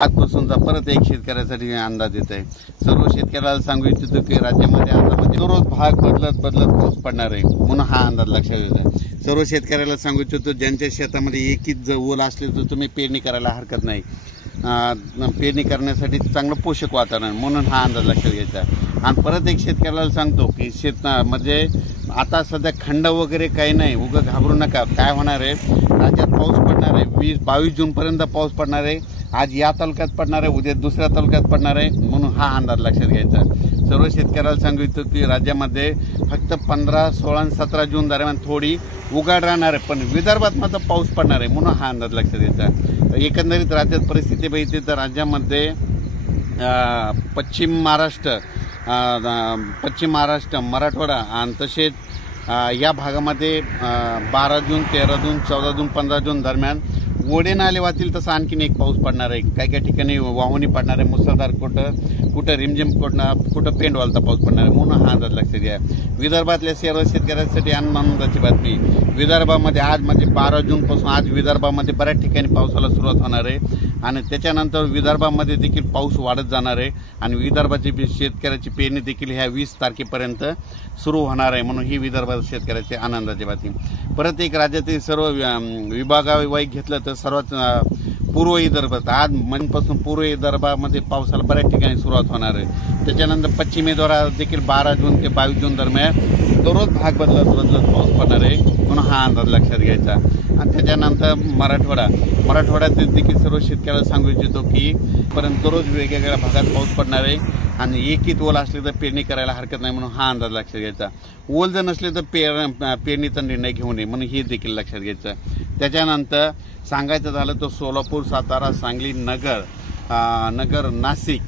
आजपासूनचा परत एक शेतकऱ्यासाठी अंदाज येत आहे। सर्व शेतकऱ्याला सांगू इच्छितो की राज्यामध्ये आता दररोज भाग बदलत पाऊस पडणार आहे म्हणून हा अंदाज लक्षात येत आहे। सर्व शेतकऱ्याला सांगू इच्छितो ज्यांच्या शेतामध्ये एकच ओल असले तर तुम्ही पेरणी करायला हरकत नाही। पेरणी करण्यासाठी चांगलं पोषक वातावरण म्हणून हा अंदाज लक्षात घ्यायचा। आणि परत एक शेतकऱ्याला सांगतो की म्हणजे आता सध्या खंड वगैरे काही नाही, उगा घाबरू नका। काय होणार आहे, राज्यात पाऊस पडणार आहे 20-22 जून पर्यंत पाऊस पडणार आहे। आज या तालुक्यात पडणार आहे, उद्या दुसऱ्या तालुक्यात पडणार आहे म्हणून हा अंदाज लक्षात घ्यायचा। सर्व शेतकऱ्याला सांगितलं की राज्यामध्ये फक्त 15, 16 आणि 17 जून दरम्यान थोडी उघाड राहणार आहे, पण विदर्भात मात्र पाऊस पडणार आहे म्हणून हा अंदाज लक्षात घ्यायचा। एकंदरीत राज्यात परिस्थिती बघितली तर राज्यामध्ये पश्चिम महाराष्ट्र, मराठवाडा आणि तसेच या भागामध्ये 12 जून, 13 जून, 14 जून, 15 जून दरम्यान ओढे नाले वाहतील तसा आणखीन एक पाऊस पडणार आहे। काही ठिकाणी वाहुणी पडणार आहे, मुसळधार, कुठं रिमझिम, कुठं पेंड वालता पाऊस पडणार आहे म्हणून हा अंदाज लक्षात घ्या। विदर्भातल्या सर्व शेतकऱ्यांसाठी आनंदाची बातमी, विदर्भामध्ये आज म्हणजे 12 जून पासून आज विदर्भामध्ये बऱ्याच ठिकाणी पावसाला सुरुवात होणार आहे आणि त्याच्यानंतर विदर्भामध्ये देखील पाऊस वाढत जाणार आहे आणि विदर्भाची शेतकऱ्याची पेरणी देखील ह्या 20 तारखेपर्यंत सुरू होणार आहे म्हणून ही विदर्भात शेतकऱ्याची आनंदाची बातमी। परत एक राज्यातील सर्व विभागावाईज घेतलं तर सर्वात पूर्व विदर्भात आज मनपासून पूर्व विदर्भामध्ये पावसाला बऱ्याच ठिकाणी सुरुवात होणार आहे। त्याच्यानंतर पश्चिम विदर्भात देखील 12 जून ते 22 जून दरम्यान दररोज भाग बदलत पाऊस पडणार आहे म्हणून हा अंदाज लक्षात घ्यायचा। आणि त्याच्यानंतर मराठवाड्यात देखील सर्व शेतकऱ्याला सांगू इच्छितो की परंतु दररोज वेगवेगळ्या भागात पाऊस पडणार आहे आणि एकच ओल असले तर पेरणी करायला हरकत नाही म्हणून हा अंदाज लक्षात घ्यायचा। ओल जर नसले तर पेरणीचा निर्णय घेऊ नये म्हणून हे देखील लक्षात घ्यायचं। त्याच्यानंतर सांगायचं झालं तर सोलापूर, सातारा, सांगली, नगर, नाशिक,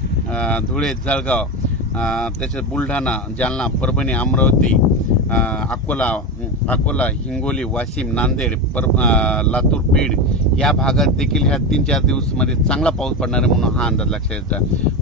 धुळे, जळगाव, त्याच्यात बुलढाणा, जालना, परभणी, अमरावती, अकोला, हिंगोली, वाशिम, नांदेड, लातूर, बीड या भागात देखील ह्या 3-4 दिवसामध्ये चांगला पाऊस पडणार आहे म्हणून हा अंदाज लक्षात घ्यायचा।